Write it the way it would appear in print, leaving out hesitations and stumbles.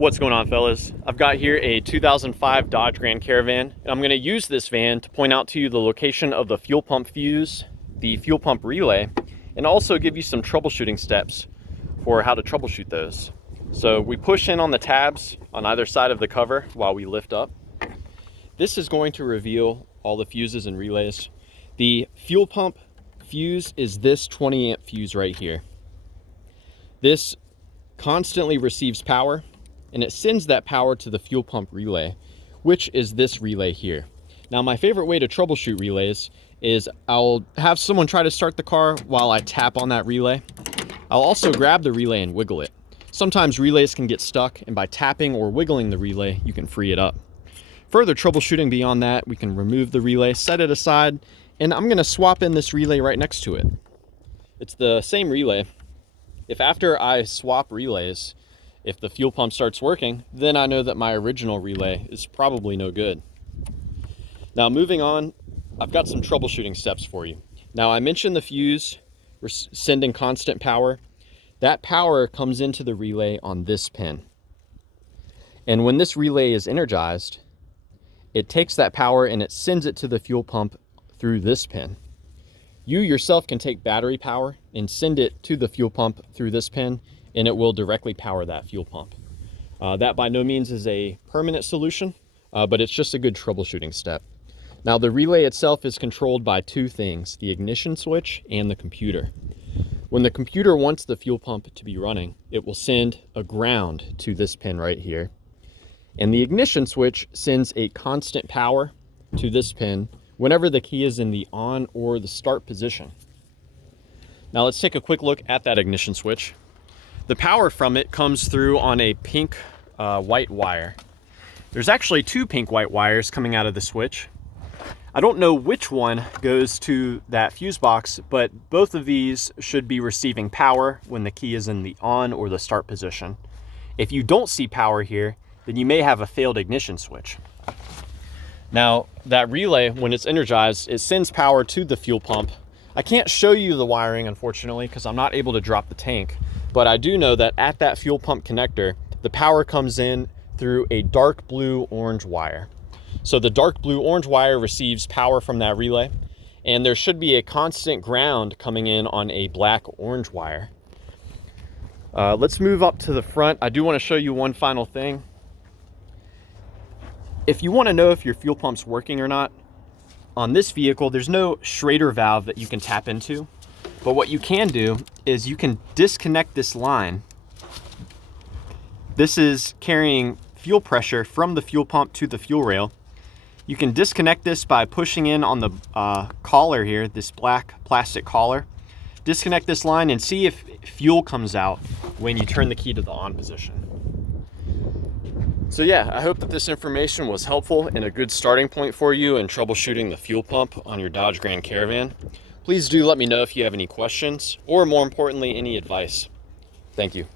What's going on, fellas? I've got here a 2005 Dodge Grand Caravan, and I'm going to use this van to point out to you the location of the fuel pump fuse, the fuel pump relay, and also give you some troubleshooting steps for how to troubleshoot those. So we push in on the tabs on either side of the cover while we lift up. This is going to reveal all the fuses and relays. The fuel pump fuse is this 20 amp fuse right here. This constantly receives power, and it sends that power to the fuel pump relay, which is this relay here. Now, my favorite way to troubleshoot relays is I'll have someone try to start the car while I tap on that relay. I'll also grab the relay and wiggle it. Sometimes relays can get stuck, and by tapping or wiggling the relay, you can free it up. Further troubleshooting beyond that, we can remove the relay, set it aside, and I'm gonna swap in this relay right next to it. It's the same relay. If after I swap relays, if the fuel pump starts working, then I know that my original relay is probably no good. Now, moving on, I've got some troubleshooting steps for you. Now, I mentioned the fuse, we're sending constant power. That power comes into the relay on this pin. And when this relay is energized, it takes that power and it sends it to the fuel pump through this pin. You yourself can take battery power and send it to the fuel pump through this pin, and it will directly power that fuel pump. That by no means is a permanent solution, but it's just a good troubleshooting step. Now, the relay itself is controlled by two things, the ignition switch and the computer. When the computer wants the fuel pump to be running, it will send a ground to this pin right here. And the ignition switch sends a constant power to this pin whenever the key is in the on or the start position. Now, let's take a quick look at that ignition switch. The power from it comes through on a pink white wire. There's actually two pink white wires coming out of the switch. I don't know which one goes to that fuse box, but both of these should be receiving power when the key is in the on or the start position. If you don't see power here, then you may have a failed ignition switch. Now, that relay, when it's energized, it sends power to the fuel pump. I can't show you the wiring, unfortunately, because I'm not able to drop the tank. But I do know that at that fuel pump connector, the power comes in through a dark blue orange wire. So the dark blue orange wire receives power from that relay, and there should be a constant ground coming in on a black orange wire. Let's move up to the front. I do want to show you one final thing. If you want to know if your fuel pump's working or not, on this vehicle, there's no Schrader valve that you can tap into. But what you can do is you can disconnect this line. This is carrying fuel pressure from the fuel pump to the fuel rail. You can disconnect this by pushing in on the collar here, this black plastic collar. Disconnect this line and see if fuel comes out when you turn the key to the on position. So yeah, I hope that this information was helpful and a good starting point for you in troubleshooting the fuel pump on your Dodge Grand Caravan. Please do let me know if you have any questions or, more importantly, any advice. Thank you.